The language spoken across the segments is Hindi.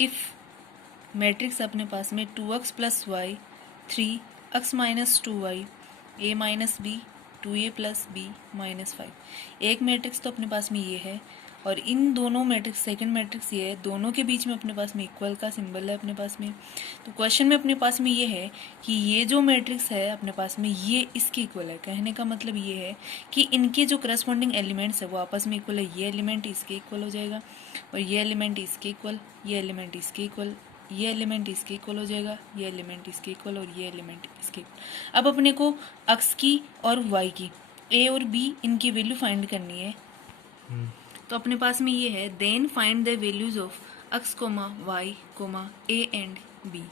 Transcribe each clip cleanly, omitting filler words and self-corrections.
इफ़ मैट्रिक्स अपने पास में 2x plus Y 3x minus 2y a minus B 2a plus B minus 5। एक मैट्रिक्स तो अपने पास में ये है और इन दोनों मैट्रिक्स, सेकंड मैट्रिक्स ये है, दोनों के बीच में अपने पास में इक्वल का सिंबल है अपने पास में। तो क्वेश्चन में अपने पास में ये है कि ये जो मैट्रिक्स है अपने पास में ये इसके इक्वल है। कहने का मतलब ये है कि इनके जो करस्पॉन्डिंग एलिमेंट्स है वो आपस में इक्वल है। ये एलिमेंट इसके इक्वल हो जाएगा और ये एलिमेंट इसके इक्वल, ये एलिमेंट इसके इक्वल, ये एलिमेंट इसके इक्वल हो जाएगा, ये एलिमेंट इसके इक्वल और ये एलिमेंट इसके इक्वल। अब अपने को एक्स की और वाई की, ए और बी, इनकी वैल्यू फाइंड करनी है। तो अपने पास में ये है then find the values of X comma Y comma A and B.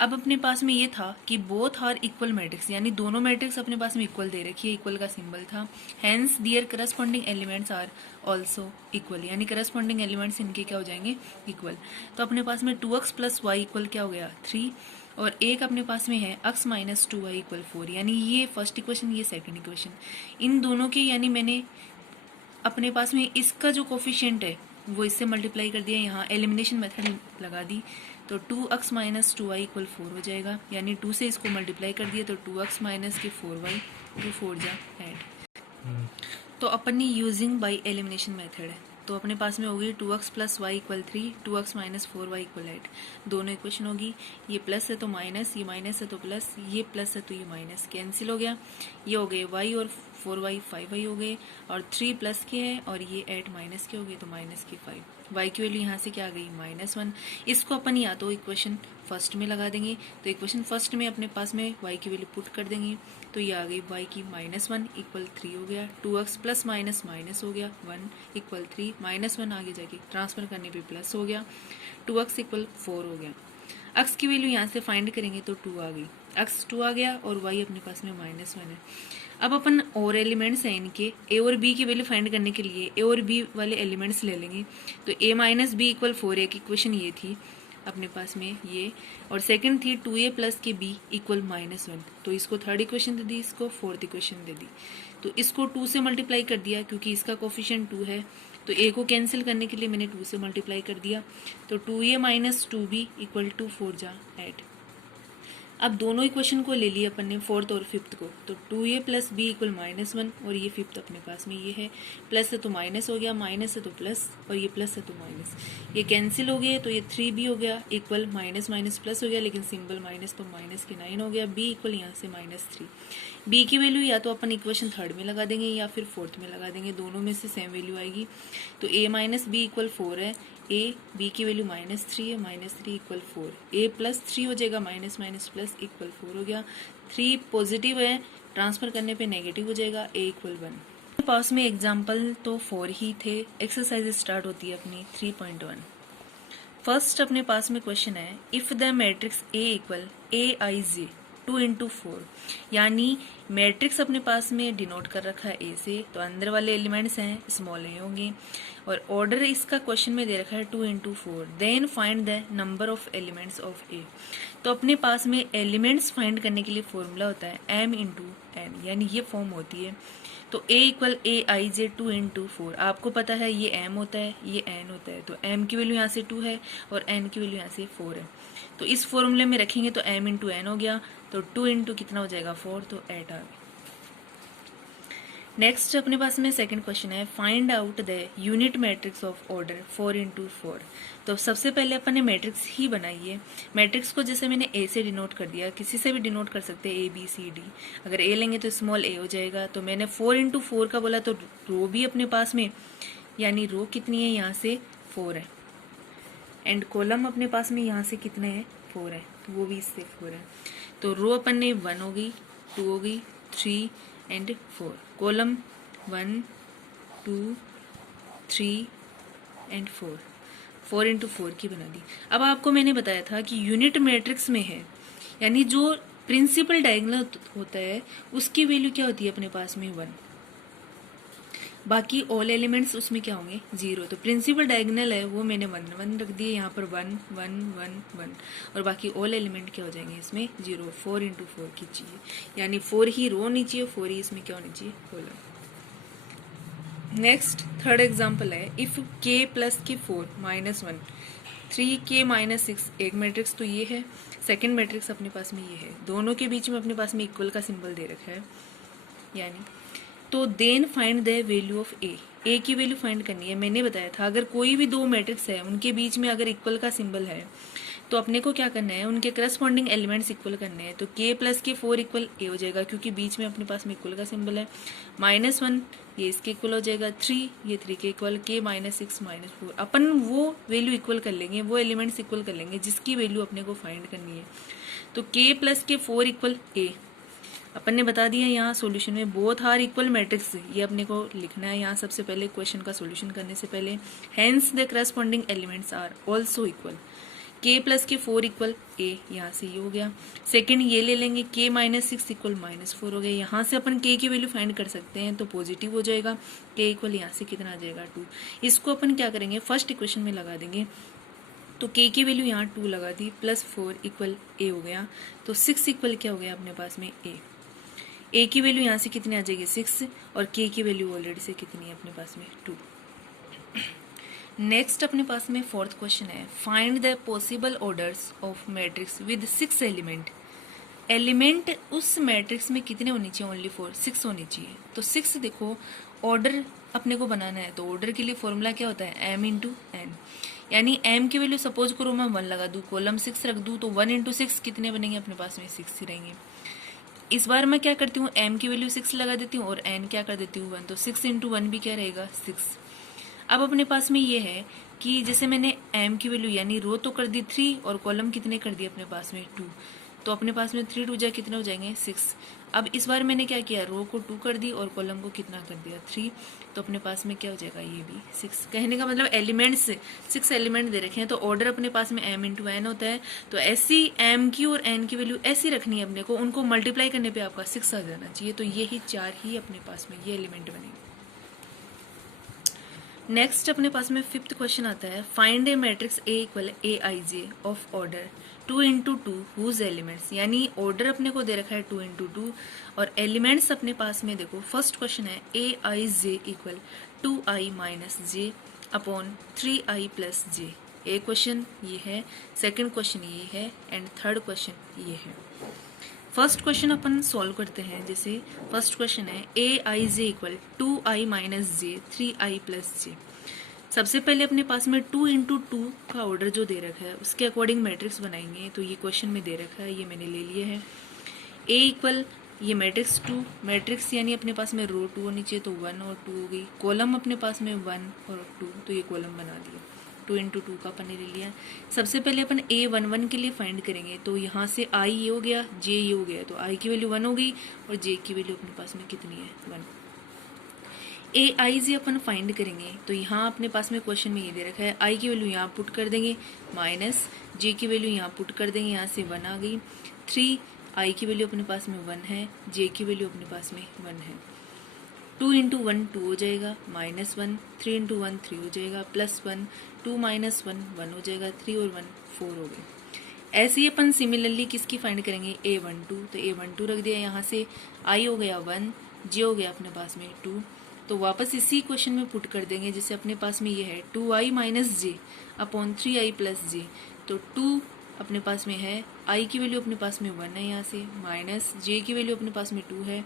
अब अपने पास में ये था कि बोथ आर इक्वल मैट्रिक्स, यानी दोनों मैट्रिक्स अपने पास में इक्वल दे रखी है, इक्वल का सिंबल था। Hence their corresponding elements are also equal, यानी करस्पॉन्डिंग एलिमेंट्स इनके क्या हो जाएंगे, इक्वल। तो अपने पास में 2x प्लस वाई इक्वल क्या हो गया 3 और एक अपने पास में है x माइनस 2y इक्वल 4, यानी ये फर्स्ट इक्वेशन, ये सेकेंड इक्वेशन। इन दोनों के यानी मैंने अपने पास में इसका जो कोफिशिएंट है वो इससे मल्टीप्लाई कर दिया, यहाँ एलिमिनेशन मेथड लगा दी। तो 2x माइनस 2y इक्वल 4 हो जाएगा, यानी 2 से इसको मल्टीप्लाई कर दिया तो 2x माइनस के 4y 2 4 जा ऐड। तो अपनी यूजिंग बाई एलिमिनेशन मेथड है। तो अपने पास में होगी 2x plus Y equal 3, 2x minus 4y equal 8। दोनों इक्वेशन होगी, ये प्लस है तो माइनस, ये माइनस है तो प्लस, ये प्लस है तो ये माइनस, कैंसिल हो गया। ये हो गए y और 4y 5y हो गए और 3 प्लस के है और ये 8 माइनस के हो गए तो माइनस के 5। y की वैल्यू यहाँ से क्या आ गई -1। इसको अपन या तो इक्वेशन फर्स्ट में लगा देंगे, तो इक्वेशन फर्स्ट में अपने पास में y की वैल्यू पुट कर देंगे तो ये आ गई y की -1 इक्वल 3 हो गया। 2x प्लस माइनस माइनस हो गया 1 इक्वल 3, -1 आगे जाके ट्रांसफर करने पे प्लस हो गया, 2x इक्वल 4 हो गया। x की वैल्यू यहाँ से फाइंड करेंगे तो 2 आ गई, x 2 आ गया और y अपने पास में -1 है। अब अपन और एलिमेंट्स हैं इनके a और b की वैल्यू फाइंड करने के लिए a और b वाले एलिमेंट्स ले लेंगे। तो a माइनस बी इक्वल 4, एक इक्वेशन ये थी अपने पास में ये, और सेकंड थी 2a प्लस के b इक्वल -1। तो इसको थर्ड इक्वेशन दे दी, इसको फोर्थ इक्वेशन दे दी। तो इसको 2 से मल्टीप्लाई कर दिया क्योंकि इसका कोफिशिएंट 2 है, तो a को कैंसिल करने के लिए मैंने 2 से मल्टीप्लाई कर दिया। तो 2a minus 2b equal to 4 जा 8। अब दोनों इक्वेशन को ले लिया अपन ने, फोर्थ और फिफ्थ को, तो 2a प्लस बी इक्वल -1 और ये फिफ्थ अपने पास में ये है, प्लस है तो माइनस हो गया, माइनस है तो प्लस और ये प्लस है तो माइनस, ये कैंसिल हो गए तो ये 3b हो गया इक्वल माइनस माइनस प्लस हो गया, लेकिन सिंबल माइनस तो माइनस के 9 हो गया। b इक्वल यहाँ से -3। b की वैल्यू या तो अपन इक्वेशन थर्ड में लगा देंगे या फिर फोर्थ में लगा देंगे, दोनों में से सेम वैल्यू आएगी। तो a माइनस बी इक्वल 4 है, a b की वैल्यू -3 है, -3 इक्वल 4, a प्लस 3 हो जाएगा, माइनस माइनस प्लस इक्वल 4 हो गया। 3 पॉजिटिव है, ट्रांसफर करने पे नेगेटिव हो जाएगा, a इक्वल 1। पास में एग्जाम्पल तो 4 ही थे। एक्सरसाइज स्टार्ट होती है अपनी 3.1। फर्स्ट अपने पास में क्वेश्चन है, if the matrix a equal aij 2 into 4, यानी मैट्रिक्स अपने पास में डिनोट कर रखा है a से, तो अंदर वाले एलिमेंट्स हैं स्मॉल ए होंगे और ऑर्डर इसका क्वेश्चन में दे रखा है 2 into 4। Then find the number of elements of a। तो अपने पास में एलिमेंट्स फाइंड करने के लिए फॉर्मूला होता है m into n, यानी ये फॉर्म होती है। तो a इक्वल aij 2 into 4, आपको पता है ये m होता है, ये n होता है, तो m की वैल्यू यहाँ से 2 है और n की वैल्यू यहाँ से 4 है। तो इस फॉर्मूले में रखेंगे तो m इंटू n हो गया, तो 2 इंटू कितना हो जाएगा 4, तो 8 आ गया। नेक्स्ट अपने पास में सेकंड क्वेश्चन है, find out the unit matrix of order 4 into 4। तो सबसे पहले अपन ने मैट्रिक्स ही बनाई है। मैट्रिक्स को जैसे मैंने a से डिनोट कर दिया, किसी से भी डिनोट कर सकते हैं, a b c d। अगर a लेंगे तो स्मॉल a हो जाएगा। तो मैंने 4 into 4 का बोला, तो रो भी अपने पास में, यानी रो कितनी है यहाँ से 4 है, एंड कॉलम अपने पास में यहाँ से कितने हैं 4 है, तो वो भी इससे 4 है। तो रो अपन ने 1 हो गई, 2 हो गई, 3 एंड 4। कॉलम 1 2 3 एंड 4, 4 into 4 की बना दी। अब आपको मैंने बताया था कि यूनिट मैट्रिक्स में है, यानी जो प्रिंसिपल डायगोनल होता है उसकी वैल्यू क्या होती है अपने पास में 1, बाकी ऑल एलिमेंट्स उसमें क्या होंगे 0। तो प्रिंसिपल डायगोनल है वो मैंने 1 1 रख दिए, यहाँ पर 1 1 1 1 और बाकी ऑल एलिमेंट क्या हो जाएंगे इसमें 0। 4 into 4 कीजिए, यानी 4 ही रो होनी चाहिए, 4 ही इसमें क्या होनी चाहिए कॉलम। नेक्स्ट थर्ड एग्जाम्पल है, if k plus K 4 -1 3k-6 एक मैट्रिक्स तो ये है, सेकंड मैट्रिक्स अपने पास में ये है, दोनों के बीच में अपने पास में इक्वल का सिंबल दे रखा है यानी। तो then find the value of A की वैल्यू फाइंड करनी है। मैंने बताया था अगर कोई भी दो मैट्रिक्स है उनके बीच में अगर इक्वल का सिंबल है तो अपने को क्या करना है, उनके करस्पॉन्डिंग एलिमेंट्स इक्वल करने हैं। तो k प्लस के 4 इक्वल ए हो जाएगा क्योंकि बीच में अपने पास में इक्वल का सिंबल है। -1 ये इसके इक्वल हो जाएगा, 3 ये 3 के इक्वल, k-6 -4 अपन वो वैल्यू इक्वल कर लेंगे, वो एलिमेंट्स इक्वल कर लेंगे जिसकी वैल्यू अपने को फाइंड करनी है। तो k प्लस के 4 इक्वल ए अपन ने बता दिया। यहाँ सॉल्यूशन में बोथ आर इक्वल मैट्रिक्स ये अपने को लिखना है यहाँ सबसे पहले क्वेश्चन का सॉल्यूशन करने से पहले। Hence the corresponding elements are also equal, k plus K 4 equal ए, यहाँ से ये हो गया। सेकंड ये ले लेंगे k-6 इक्वल -4 हो गया। यहाँ से अपन k की वैल्यू फाइंड कर सकते हैं तो पॉजिटिव हो जाएगा, k इक्वल यहाँ से कितना आ जाएगा 2। इसको अपन क्या करेंगे फर्स्ट इक्वेशन में लगा देंगे। तो k की वैल्यू यहाँ 2 लगा दी, +4 इक्वल a हो गया। तो 6 इक्वल क्या हो गया अपने पास में a की वैल्यू यहाँ से कितनी आ जाएगी 6 और k की वैल्यू ऑलरेडी से कितनी है अपने पास में 2। नेक्स्ट अपने पास में फोर्थ क्वेश्चन है, find the possible orders of matrix with 6 element. Element उस मैट्रिक्स में कितने होनी चाहिए, ओनली 4, 6 होनी चाहिए। तो 6 देखो ऑर्डर अपने को बनाना है तो ऑर्डर के लिए फॉर्मूला क्या होता है m इंटू एन, यानी m की वैल्यू सपोज करो मैं 1 लगा दूँ, कॉलम 6 रख दूँ तो 1 इंटू 6 कितने बनेंगे अपने पास में 6 ही रहेंगे। इस बार मैं क्या करती हूँ m की वैल्यू 6 लगा देती हूँ और n क्या कर देती हूँ 1, तो 6 इंटू 1 भी क्या रहेगा 6। अब अपने पास में ये है कि जैसे मैंने m की वैल्यू यानी रो तो कर दी 3 और कॉलम कितने कर दिए अपने पास में 2, तो अपने पास में 3 2 जा कितने हो जाएंगे 6। अब इस बार मैंने क्या किया, रो को 2 कर दी और कॉलम को कितना कर दिया 3, तो अपने पास में क्या हो जाएगा ये भी 6। कहने का मतलब एलिमेंट्स 6 एलिमेंट दे रखे हैं तो ऑर्डर अपने पास में m इंटू एन होता है। तो ऐसी m की और n की वैल्यू ऐसी रखनी है अपने को, उनको मल्टीप्लाई करने पे आपका 6 आ जाना चाहिए। तो ये ही 4 ही अपने पास में ये एलिमेंट बनेंगे। नेक्स्ट अपने पास में फिफ्थ क्वेश्चन आता है, find A matrix A equal A I J of order 2 into 2 whose elements, यानी ऑर्डर अपने को दे रखा है 2 इंटू 2 और एलिमेंट्स अपने पास में देखो फर्स्ट क्वेश्चन है A I J equal 2i minus J upon 3i plus J. A question ये है, सेकंड क्वेश्चन ये है एंड थर्ड क्वेश्चन ये है। फर्स्ट क्वेश्चन अपन सॉल्व करते हैं। जैसे फर्स्ट क्वेश्चन है A I J equal 2i minus J 3i plus जे। सबसे पहले अपने पास में 2 इंटू 2 का ऑर्डर जो दे रखा है उसके अकॉर्डिंग मैट्रिक्स बनाएंगे। तो ये क्वेश्चन में दे रखा है, ये मैंने ले लिया है। ए इक्वल ये मैट्रिक्स 2, मैट्रिक्स यानी अपने पास में रो 2 होनी चाहिए तो 1 और 2 हो गई, कॉलम अपने पास में 1 और 2, तो ये कॉलम बना दिया। 2 इंटू 2 का अपन ने ले लिया। सबसे पहले अपन a11 के लिए फाइंड करेंगे तो यहाँ से i ये हो गया, j ये हो गया, तो i की वैल्यू 1 हो गई और j की वैल्यू अपने पास में कितनी है 1। ए आई जे अपन फाइंड करेंगे तो यहाँ अपने पास में क्वेश्चन में ये दे रखा है i की वैल्यू यहाँ पुट कर देंगे माइनस j की वैल्यू यहाँ पुट कर देंगे, यहाँ से 1 आ गई। 3 i की वैल्यू अपने पास में 1 है, j की वैल्यू अपने पास में 1 है। 2 इंटू 1 2 हो जाएगा, -1, 3 इंटू 1 3 हो जाएगा, +1, 2 माइनस 1 1 हो जाएगा, 3 और 1 4 हो गए। ऐसे ही अपन सिमिलरली किसकी फाइंड करेंगे a12, तो a12 रख दिया, यहाँ से i हो गया 1, j हो गया अपने पास में 2, तो वापस इसी क्वेश्चन में पुट कर देंगे। जैसे अपने पास में ये है 2i minus J upon 3i plus J, तो 2 अपने पास में है, i की वैल्यू अपने पास में 1 है, यहाँ से माइनस j की वैल्यू अपने पास में 2 है,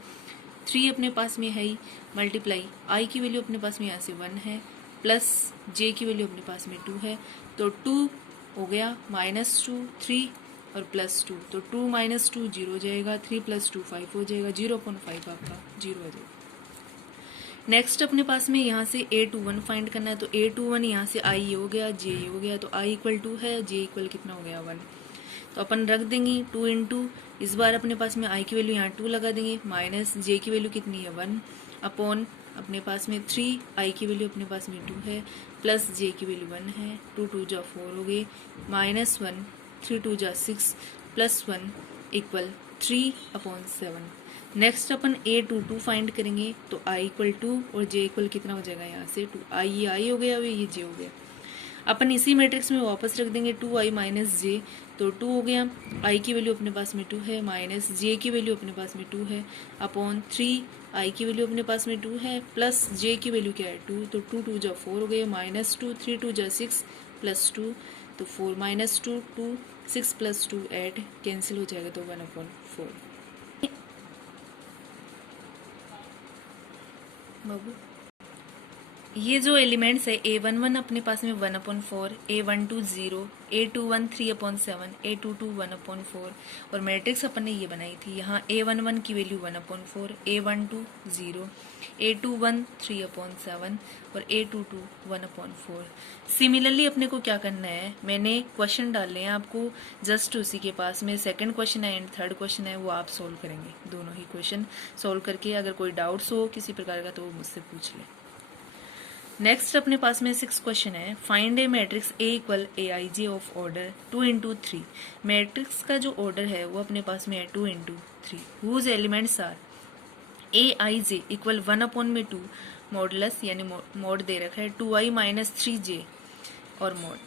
3 अपने पास में है ही, मल्टीप्लाई i की वैल्यू अपने पास में यहाँ से 1 है, प्लस j की वैल्यू अपने पास में 2 है, तो 2 हो गया, -2 3 और +2, तो 2 माइनस 2 0 हो जाएगा, 3 + 2 5 हो जाएगा, 0.5 आपका 0 हो जाएगा। नेक्स्ट अपने पास में यहाँ से a21 फाइंड करना है तो a21 यहाँ से i ये हो गया, j ये हो गया, तो i इक्वल 2 है, j इक्वल कितना हो गया 1, तो अपन रख देंगे 2 इंटू, इस बार अपने पास में i की वैल्यू यहाँ 2 लगा देंगे, माइनस j की वैल्यू कितनी है 1 अपॉन अपने पास में 3, i की वैल्यू अपने पास में 2 है, प्लस j की वैल्यू 1 है, 2 2 जा 4 हो गई, -1 3 2 जा 6 +1 इक्वल 3/7। नेक्स्ट अपन a22 फाइंड करेंगे तो i इक्वल 2 और j इक्वल कितना हो जाएगा यहाँ से 2, i ये i हो गया, ये j हो गया। अपन इसी मैट्रिक्स में वापस रख देंगे 2i माइनस j, तो 2 हो गया, i की वैल्यू अपने पास में 2 है, माइनस j की वैल्यू अपने पास में 2 है, अपॉन 3 i की वैल्यू अपने पास में 2 है, प्लस j की वैल्यू क्या है 2, तो 2 2 जा 4 हो गए, -2 3 2 जा 6 प्लस 2, तो 4 माइनस 2 2, 6 प्लस 2 8, कैंसिल हो जाएगा तो 1/4। बाबू ये जो एलिमेंट्स है A11 अपने पास में 1/4, A12 0, A21 3/7, A22 1/4 और मैट्रिक्स अपन ने ये बनाई थी। यहाँ A11 की वैल्यू 1/4, A12 0, A21 3/7 और A22 1/4। सिमिलरली अपने को क्या करना है, मैंने क्वेश्चन डालने हैं आपको जस्ट उसी के पास में। सेकंड क्वेश्चन है एंड थर्ड क्वेश्चन है, वो आप सोल्व करेंगे। दोनों ही क्वेश्चन सोल्व करके अगर कोई डाउट्स हो किसी प्रकार का तो वो मुझसे पूछ लें। नेक्स्ट अपने पास में 6 क्वेश्चन है। Find A matrix A equal AIJ of order 2 × 3। Matrix का जो ऑर्डर है वो अपने पास में है 2 × 3, whose elements are AIJ equal 1/2 modulus यानी मोड दे रखा है 2i माइनस 3j और मोड।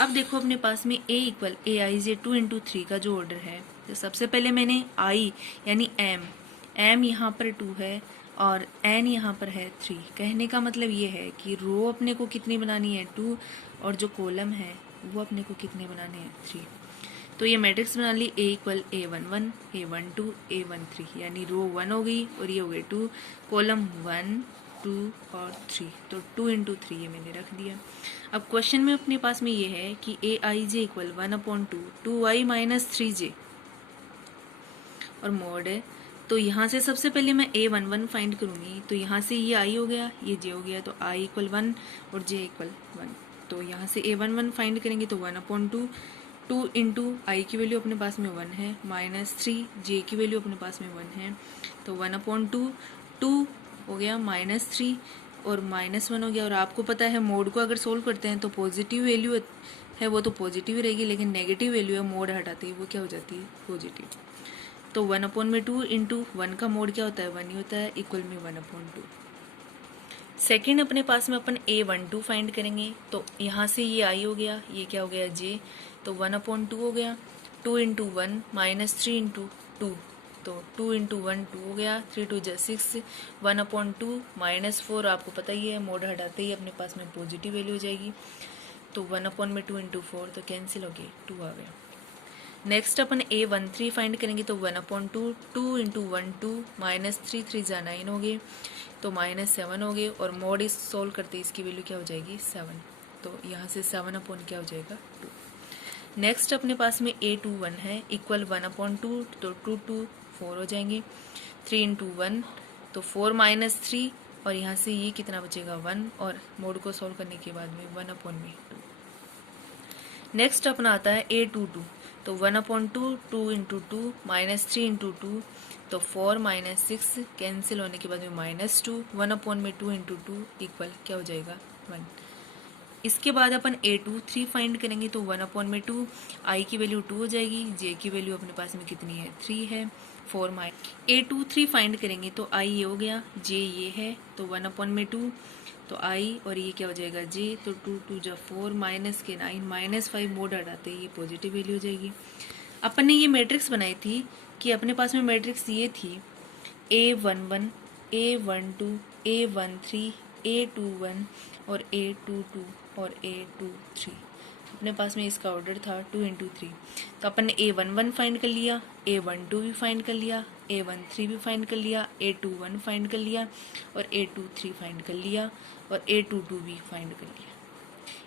अब देखो अपने पास में A इक्वल AIJ 2 × 3 का जो ऑर्डर है, तो सबसे पहले मैंने I यानी m यहाँ पर 2 है और n यहाँ पर है 3। कहने का मतलब ये है कि रो अपने को कितनी बनानी है 2 और जो कॉलम है वो अपने को कितने बनाने हैं 3। तो ये मैट्रिक्स बना ली A equal A11 A12 A13, यानी रो 1 हो गई और ये हो गए 2, कॉलम 1 2 और 3, तो 2 × 3 ये मैंने रख दिया। अब क्वेश्चन में अपने पास में ये है कि AIJ equal 1/2 2i minus 3j और मोड है। तो यहाँ से सबसे पहले मैं A11 फाइंड करूँगी, तो यहाँ से ये I हो गया, ये J हो गया, तो I इक्वल 1 और J इक्वल 1। तो यहाँ से A11 फाइंड करेंगे तो 1/2 2 × I की वैल्यू अपने पास में 1 है माइनस 3 J की वैल्यू अपने पास में 1 है, तो 1/2 2 हो गया माइनस 3 और माइनस 1 हो गया। और आपको पता है मोड को अगर सोल्व करते हैं तो पॉजिटिव वैल्यू है वो तो पॉजिटिव रहेगी, लेकिन नेगेटिव वैल्यू है मोड हटाते ही वो क्या हो जाती है पॉजिटिव। तो 1/2 × 1 का मोड क्या होता है 1 ही होता है, इक्वल में 1/2। सेकेंड अपने पास में अपन A12 फाइंड करेंगे, तो यहाँ से ये I हो गया, ये क्या हो गया J, तो 1/2 हो गया 2 × 1 माइनस 3 × 2, तो 2 × 1 2 हो गया, 3 2 जा 6 1/2 माइनस 4, आपको पता ही है मोड हटाते ही अपने पास में पॉजिटिव वैल्यू हो जाएगी, तो 1/2 × 4 तो कैंसिल हो गई 2 आ गया। नेक्स्ट अपन A13 फाइंड करेंगे, तो 1/2 2 × 1 2 माइनस 3 3 जा 9 हो गए, तो माइनस 7 हो गए और मोड इस सोल्व करते इसकी वैल्यू क्या हो जाएगी 7, तो यहाँ से 7/ क्या हो जाएगा 2। नेक्स्ट अपने पास में A21 है इक्वल 1/2, तो 2 2 4 हो जाएंगे, 3 × 1 तो 4 माइनस 3 और यहाँ से ये कितना बचेगा 1 और मोड को सोल्व करने के बाद में 1/2। नेक्स्ट अपना आता है A22, तो 1/2 2 × 2 माइनस 3 × 2, तो 4 माइनस 6 कैंसिल होने के बाद में माइनस 2 1/2 × 2 इक्वल क्या हो जाएगा 1। इसके बाद अपन A23 फाइंड करेंगे, तो 1/2 I की वैल्यू 2 हो जाएगी, J की वैल्यू अपने पास में कितनी है 3 है, 4 माइनस A23 फाइंड करेंगे तो I ये हो गया, J ये है, तो 1/2 तो I और ये क्या हो जाएगा J, तो 2 2 जा 4 माइनस के 9 माइनस 5 मोड हटाते ये पॉजिटिव वैल्यू हो जाएगी। अपन ने ये मैट्रिक्स बनाई थी कि अपने पास में मैट्रिक्स ये थी A11 A12 A13 A21 और A22 और A23, अपने पास में इसका ऑर्डर था 2 × 3। तो अपन ने A11 फाइंड कर लिया, A12 भी फाइंड कर लिया, A13 भी फाइंड कर लिया, A21 फाइंड कर लिया और A23 फाइंड कर लिया और A22 भी फाइंड कर लिया।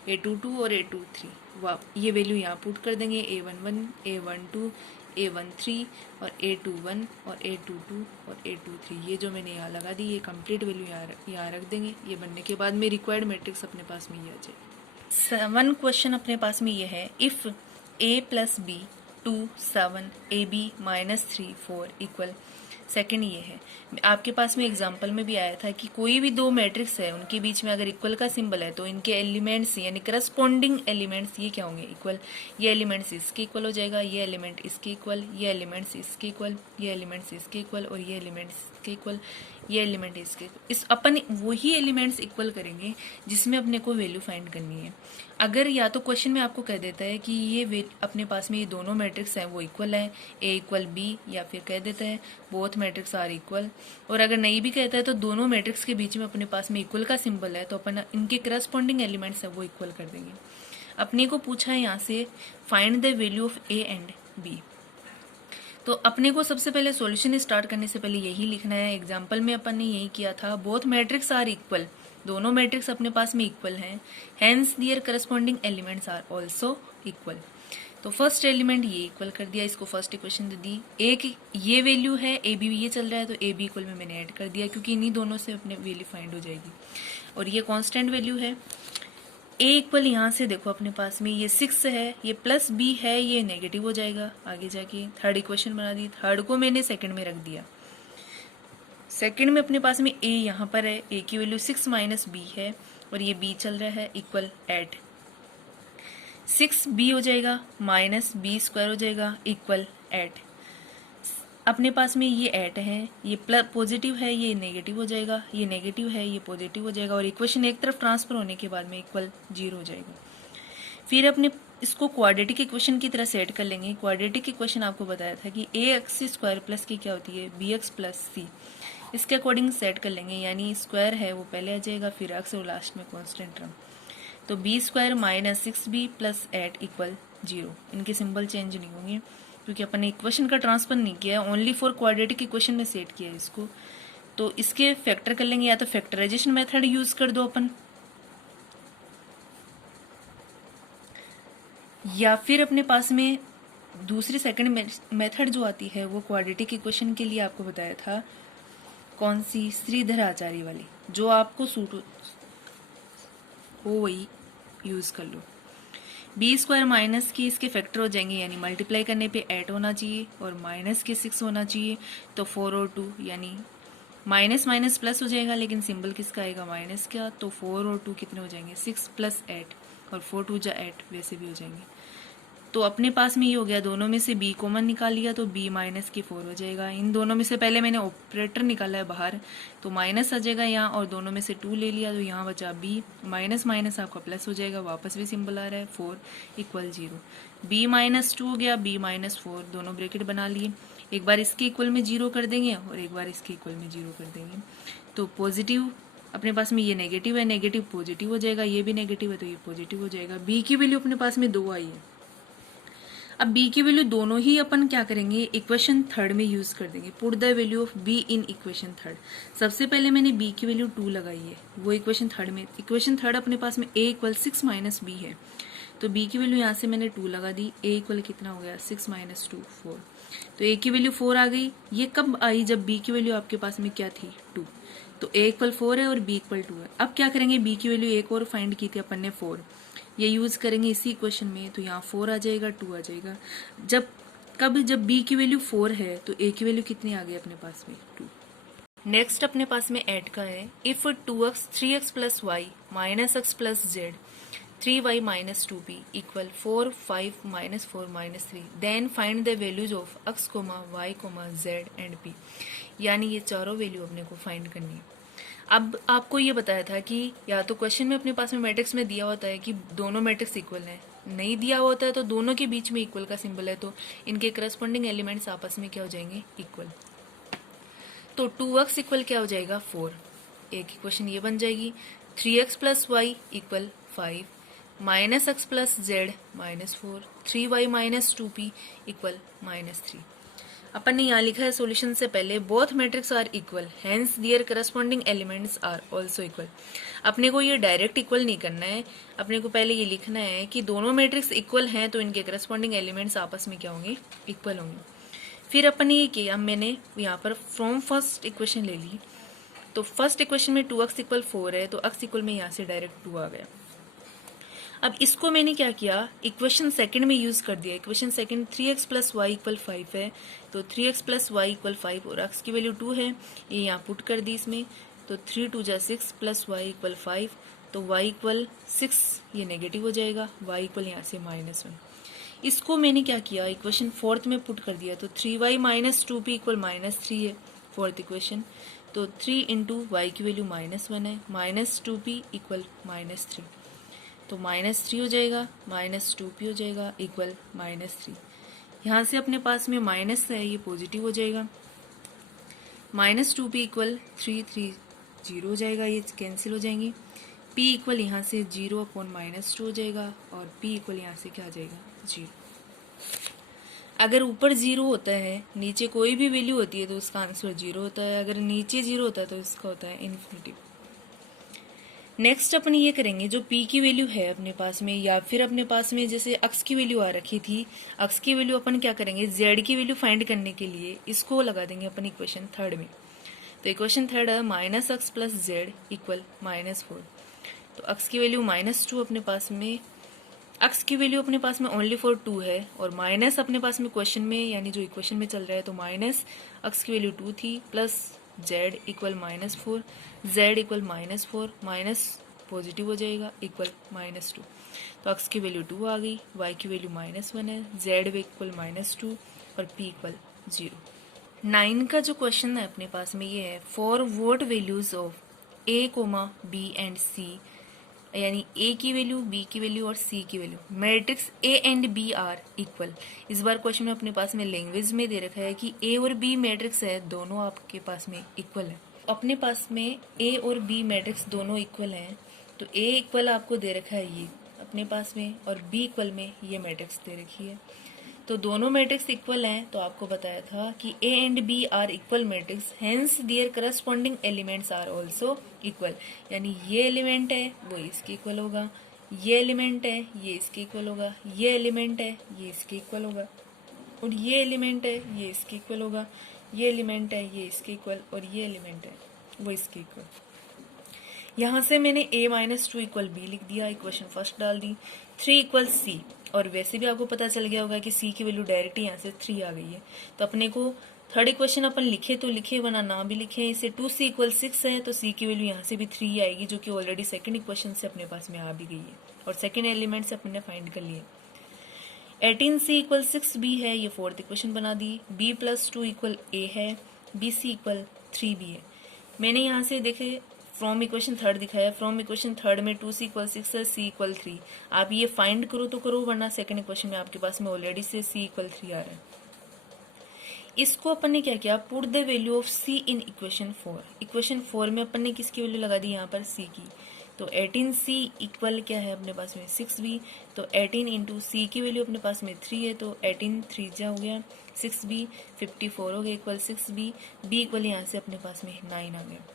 A22 और A23 वाह, ये वैल्यू यहाँ पुट कर देंगे, A11 A12 A13 और A21 और A22 और A23, ये जो मैंने यहाँ लगा दी ये कंप्लीट वैल्यू यहाँ रख देंगे। ये बनने के बाद में रिक्वायर्ड मैट्रिक्स अपने पास में ये आ जाए। 7 क्वेश्चन अपने पास में ये है, if A + B 2 7 AB - 3 4 equal. Second ये है, आपके पास में एग्जाम्पल में भी आया था कि कोई भी दो मैट्रिक्स है उनके बीच में अगर इक्वल का सिंबल है तो इनके एलिमेंट्स यानी करस्पॉन्डिंग एलिमेंट्स ये क्या होंगे इक्वल। ये एलिमेंट्स इसके इक्वल हो जाएगा, ये एलिमेंट इसके इक्वल, ये एलिमेंट्स इसके इक्वल, ये एलिमेंट्स इसके इक्वल और ये एलिमेंट्स इसके इक्वल, ये एलिमेंट इसके इस अपन वही एलिमेंट्स इक्वल करेंगे जिसमें अपने को वैल्यू फाइंड करनी है। अगर या तो क्वेश्चन में आपको कह देता है कि ये अपने पास में ये दोनों मैट्रिक्स हैं वो इक्वल है A = B, या फिर कह देता है बोथ मैट्रिक्स आर इक्वल, और अगर नहीं भी कहता है तो दोनों मैट्रिक्स के बीच में अपने पास में इक्वल का सिंबल है तो अपन इनके करस्पॉन्डिंग एलिमेंट्स है वो इक्वल कर देंगे। अपने को पूछा है यहाँ से find the value of A and B. तो अपने को सबसे पहले सॉल्यूशन स्टार्ट करने से पहले यही लिखना है। एग्जाम्पल में अपन ने यही किया था, बोथ मैट्रिक्स आर इक्वल, दोनों मैट्रिक्स अपने पास में इक्वल हैं, hence their corresponding elements are also equal. तो फर्स्ट एलिमेंट ये इक्वल कर दिया, इसको फर्स्ट इक्वेशन दे दी। एक ये वैल्यू है, ए बी ये चल रहा है, तो ए बी इक्वल में मैंने ऐड कर दिया क्योंकि इन्हीं दोनों से अपने वैल्यू फाइंड हो जाएगी। और ये कांस्टेंट वैल्यू है। ए इक्वल यहाँ से देखो अपने पास में ये 6 है, ये प्लस बी है, ये नेगेटिव हो जाएगा आगे जाके। थर्ड इक्वेशन बना दी, थर्ड को मैंने सेकंड में रख दिया। सेकंड में अपने पास में ए यहाँ पर है, ए की वैल्यू 6 माइनस बी है और ये बी चल रहा है, इक्वल एट 6 बी हो जाएगा माइनस बी स्क्वायर हो जाएगा इक्वल एट। अपने पास में ये एट है, ये प्लस पॉजिटिव है, ये नेगेटिव हो जाएगा, ये नेगेटिव है, ये पॉजिटिव हो जाएगा और इक्वेशन एक तरफ ट्रांसफर होने के बाद में इक्वल 0 हो जाएगा। फिर अपने इसको क्वाड्रेटिक इक्वेशन की तरह सेट कर लेंगे। क्वाड्रेटिक इक्वेशन आपको बताया था कि ए एक्स स्क्वायर प्लस की क्या होती है, बी एक्स प्लस सी। इसके अकॉर्डिंग सेट कर लेंगे, यानी स्क्वायर है वो पहले आ जाएगा, फिर एक्स और लास्ट में कॉन्स्टेंट टर्म। तो b square minus 6b plus 8 equal 0। इनके सिंबल चेंज नहीं होंगे क्योंकि अपन ने इक्वेशन का ट्रांसफर नहीं किया है, ओनली फॉर क्वाड्रेटिक इक्वेशन में सेट किया है इसको। तो इसके फैक्टर कर लेंगे, या तो फैक्टराइजेशन मेथड यूज कर दो अपन, या फिर अपने पास में दूसरी सेकंड मेथड जो आती है वो क्वाड्रेटिक इक्वेशन के लिए आपको बताया था, कौन सी, श्रीधर आचार्य वाली, जो आपको सूट हो वही यूज कर लो। बी स्क्वायर माइनस की इसके फैक्टर हो जाएंगे, यानी मल्टीप्लाई करने पे 8 होना चाहिए और माइनस के 6 होना चाहिए, तो 4 और 2 यानी माइनस माइनस प्लस हो जाएगा, लेकिन सिंबल किसका आएगा, माइनस का। तो 4 और 2 कितने हो जाएंगे, 6 प्लस 8 और 4 2 जा 8 वैसे भी हो जाएंगे। तो अपने पास में ये हो गया, दोनों में से b कॉमन निकाल लिया तो b माइनस की 4 हो जाएगा। इन दोनों में से पहले मैंने ऑपरेटर निकाला है बाहर, तो माइनस आ जाएगा यहाँ, और दोनों में से 2 ले लिया तो यहाँ बचा b, माइनस माइनस आपका प्लस हो जाएगा, वापस भी सिंबल आ रहा है 4 इक्वल 0। b माइनस 2 हो गया, b माइनस 4, दोनों ब्रैकेट बना लिए। एक बार इसके इक्वल में 0 कर देंगे और एक बार इसके इक्वल में 0 कर देंगे। तो पॉजिटिव अपने पास में ये नेगेटिव है, नेगेटिव पॉजिटिव हो जाएगा, ये भी नेगेटिव है तो ये पॉजिटिव हो जाएगा। b की वैल्यू अपने पास में 2 आई है। अब b की वैल्यू दोनों ही अपन क्या करेंगे, इक्वेशन थर्ड में यूज कर देंगे। Put the value of b in equation third. सबसे पहले मैंने b की वैल्यू 2 लगाई है, वो इक्वेशन थर्ड में। इक्वेशन थर्ड अपने पास में a इक्वल 6 माइनस बी है, तो b की वैल्यू यहाँ से मैंने 2 लगा दी। a इक्वल कितना हो गया, 6 माइनस 2 4, तो a की वैल्यू 4 आ गई। ये कब आई, जब b की वैल्यू आपके पास में क्या थी, 2। तो a इक्वल 4 है और b इक्वल 2 है। अब क्या करेंगे, b की वैल्यू एक और फाइंड की थी अपन ने 4, ये यूज करेंगे इसी इक्वेशन में, तो यहाँ 4 आ जाएगा, 2 आ जाएगा। जब b की वैल्यू 4 है तो a की वैल्यू कितनी आ गई अपने पास में, 2। नेक्स्ट अपने पास में ऐड का है, if 2x 3x plus y minus x plus z 3y minus 2b equal 4 5 minus 4 minus 3, then find the values of x, y, z and p। यानी ये चारों वैल्यू अपने को फाइंड करनी है। अब आपको ये बताया था कि या तो क्वेश्चन में अपने पास में मैट्रिक्स में दिया होता है कि दोनों मैट्रिक्स इक्वल हैं, नहीं दिया होता है तो दोनों के बीच में इक्वल का सिंबल है, तो इनके करस्पॉन्डिंग एलिमेंट्स आपस में क्या हो जाएंगे, इक्वल। तो 2x इक्वल क्या हो जाएगा, 4। एक इक्वेशन ये बन जाएगी। 3x plus Y equal 5 minus x plus z minus 4 3y minus 2p equal minus 3। अपन ने यहाँ लिखा है सॉल्यूशन से पहले, both matrix are equal hence their corresponding elements are also equal. अपने को ये डायरेक्ट इक्वल नहीं करना है, अपने को पहले ये लिखना है कि दोनों मैट्रिक्स इक्वल हैं तो इनके करस्पॉन्डिंग एलिमेंट्स आपस में क्या होंगे, इक्वल होंगे। फिर अपन ने ये किया, मैंने यहाँ पर फ्रॉम फर्स्ट इक्वेशन ले ली, तो फर्स्ट इक्वेशन में 2x इक्वल 4 है, तो x इक्वल में यहाँ से डायरेक्ट 2 आ गया। अब इसको मैंने क्या किया, इक्वेशन सेकंड में यूज कर दिया। Equation second 3x plus Y equal 5 है, तो 3x प्लस वाई इक्वल 5 और x की वैल्यू 2 है, ये यहाँ पुट कर दी इसमें, तो 3 2 जा 6 प्लस वाई इक्वल 5, तो y इक्वल 6, ये नेगेटिव हो जाएगा, y इक्वल यहाँ से -1। इसको मैंने क्या किया, इक्वेशन फोर्थ में पुट कर दिया, तो 3y माइनस 2p इक्वल -3 है फोर्थ इक्वेशन, तो 3 इंटू वाई की वैल्यू -1 है, -2p इक्वल -3, तो -3 हो जाएगा, -2p हो जाएगा इक्वल -3। यहाँ से अपने पास में माइनस है, ये पॉजिटिव हो जाएगा, -2p इक्वल 3 3 0 हो जाएगा, ये कैंसिल हो जाएंगी। p इक्वल यहाँ से 0/-2 हो जाएगा और p इक्वल यहाँ से क्या आ जाएगा 0। अगर ऊपर 0 होता है, नीचे कोई भी वैल्यू होती है तो उसका आंसर 0 होता है, अगर नीचे 0 होता है तो इसका होता है इन्फिनिटी। नेक्स्ट अपन ये करेंगे, जो p की वैल्यू है अपने पास में, या फिर अपने पास में जैसे x की वैल्यू आ रखी थी, x की वैल्यू अपन क्या करेंगे, z की वैल्यू फाइंड करने के लिए इसको लगा देंगे अपन इक्वेशन थर्ड में। तो इक्वेशन थर्ड है -x + z इक्वल -4। तो x की वैल्यू -2 अपने पास में, x की वैल्यू अपने पास में ओनली फॉर 2 है, और माइनस अपने पास में क्वेश्चन में यानी जो इक्वेशन में चल रहा है, तो माइनस x की वैल्यू 2 थी plus z equal -4, z equal -4 minus positive हो जाएगा इक्वल -2। तो x की वैल्यू 2 आ गई, y की वैल्यू -1 है, z इक्वल -2 और p इक्वल 0। 9 का जो क्वेश्चन है अपने पास में ये है, for what values of a, b and c, यानी a की वैल्यू, b की वैल्यू और c की वैल्यू, matrix a and b are equal. इस बार क्वेश्चन में अपने पास में लैंग्वेज में दे रखा है कि a और b मैट्रिक्स है, दोनों आपके पास में इक्वल है। अपने पास में a और b मैट्रिक्स दोनों इक्वल हैं, तो a इक्वल आपको दे रखा है ये अपने पास में, और b इक्वल में ये मैट्रिक्स दे रखी है। तो दोनों मैट्रिक्स इक्वल हैं, तो आपको बताया था कि a and b are equal matrix, hence their corresponding elements are also equal. यानी ये एलिमेंट है वो इसके इक्वल होगा, ये एलिमेंट है ये इसके इक्वल होगा, ये एलिमेंट है ये इसके इक्वल होगा, और ये एलिमेंट है ये इसके इक्वल होगा, ये एलिमेंट है ये इसके इक्वल, और ये एलिमेंट है वो इसके इक्वल। यहाँ से मैंने a-2 इक्वल b लिख दिया, इक्वेशन फर्स्ट डाल दी, 3 इक्वल c, और वैसे भी आपको पता चल गया होगा कि c की वैल्यू डायरेक्ट यहाँ से 3 आ गई है। तो अपने को थर्ड इक्वेशन अपन लिखे तो लिखे, वरना ना भी लिखे, इसे 2c इक्वल 6 है, तो c की वैल्यू यहाँ से भी 3 आएगी, जो कि ऑलरेडी सेकंड इक्वेशन से अपने पास में आ भी गई है, और सेकंड एलिमेंट से अपने फाइंड कर लिए। 18c इक्वल 6b है, ये फोर्थ इक्वेशन बना दी, b + 2 इक्वल a है, bc इक्वल 3b है। मैंने यहाँ से देखे फ्रॉम इक्वेशन थर्ड दिखाया, फ्रॉम इक्वेशन थर्ड में 2c इक्वल 6 है, c इक्वल 3। आप ये फाइंड करो तो करो, वरना सेकंड इक्वेशन में आपके पास में ऑलरेडी से c इक्वल 3 आ रहा है। इसको अपन ने क्या किया, put the value of c in equation 4। Equation 4 में अपन ने किसकी वैल्यू लगा दी, यहाँ पर c की। तो 18c इक्वल क्या है अपने पास में 6b, तो 18 इंटू c की वैल्यू अपने पास में 3 है, तो 18 3 हो गया 6b, 54 हो गया इक्वल 6b, b इक्वल यहाँ से अपने पास में 9 आ गया।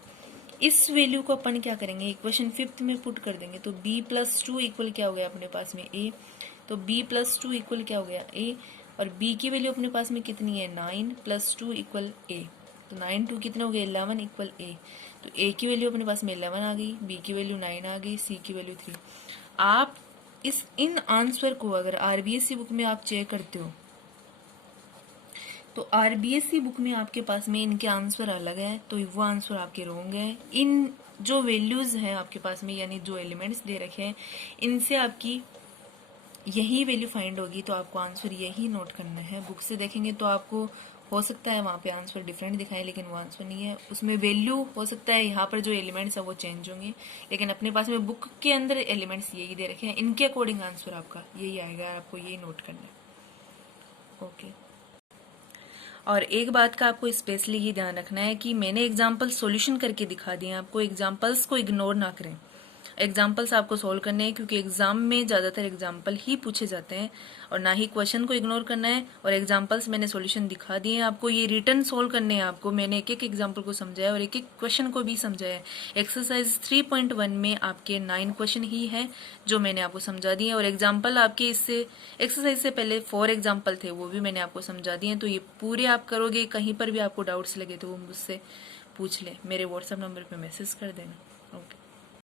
इस वैल्यू को अपन क्या करेंगे, इक्वेशन फिफ्थ में पुट कर देंगे, तो b + 2 इक्वल क्या हो गया अपने पास में a, तो b + 2 इक्वल क्या हो गया a, और b की वैल्यू अपने पास में कितनी है 9 + 2 इक्वल a, तो 9 2 कितना हो गया 11 इक्वल a, तो a की वैल्यू अपने पास में 11 आ गई, b की वैल्यू 9 आ गई, c की वैल्यू 3। आप इन आंसर को अगर RBSC बुक में आप चेक करते हो, तो RBSC बुक में आपके पास में इनके आंसर अलग है, तो वो आंसर आपके रॉन्ग है। इन जो वैल्यूज हैं आपके पास में, यानी जो एलिमेंट्स दे रखे हैं, इनसे आपकी यही वैल्यू फाइंड होगी, तो आपको आंसर यही नोट करना है। बुक से देखेंगे तो आपको हो सकता है वहाँ पे आंसर डिफरेंट दिखाए, लेकिन वो आंसर नहीं है, उसमें वैल्यू हो सकता है यहाँ पर जो एलिमेंट्स है वो चेंज होंगे, लेकिन अपने पास में बुक के अंदर एलिमेंट्स यही दे रखे हैं, इनके अकॉर्डिंग आंसर आपका यही आएगा, आपको यही नोट करना है। ओके। और एक बात का आपको स्पेशली ये ध्यान रखना है कि मैंने एग्जाम्पल सॉल्यूशन करके दिखा दिए, आपको एग्जाम्पल्स को इग्नोर ना करें। एग्जाम्पल्स आपको सोल्व करने हैं, क्योंकि एग्जाम में ज़्यादातर एग्जाम्पल ही पूछे जाते हैं, और ना ही क्वेश्चन को इग्नोर करना है। और एग्जाम्पल्स मैंने सॉल्यूशन दिखा दिए हैं, आपको ये रिटर्न सोल्व करने हैं। आपको मैंने एक एक एग्जाम्पल को समझाया और एक एक क्वेश्चन को भी समझाया। एक्सरसाइज 3.1 में आपके 9 क्वेश्चन ही है जो मैंने आपको समझा दिए, और एग्जाम्पल आपके इससे एक्सरसाइज से पहले 4 एग्जाम्पल थे, वो भी मैंने आपको समझा दिए। तो ये पूरे आप करोगे, कहीं पर भी आपको डाउट्स लगे तो वो मुझसे पूछ ले, मेरे व्हाट्सएप नंबर पर मैसेज कर देना। ओके।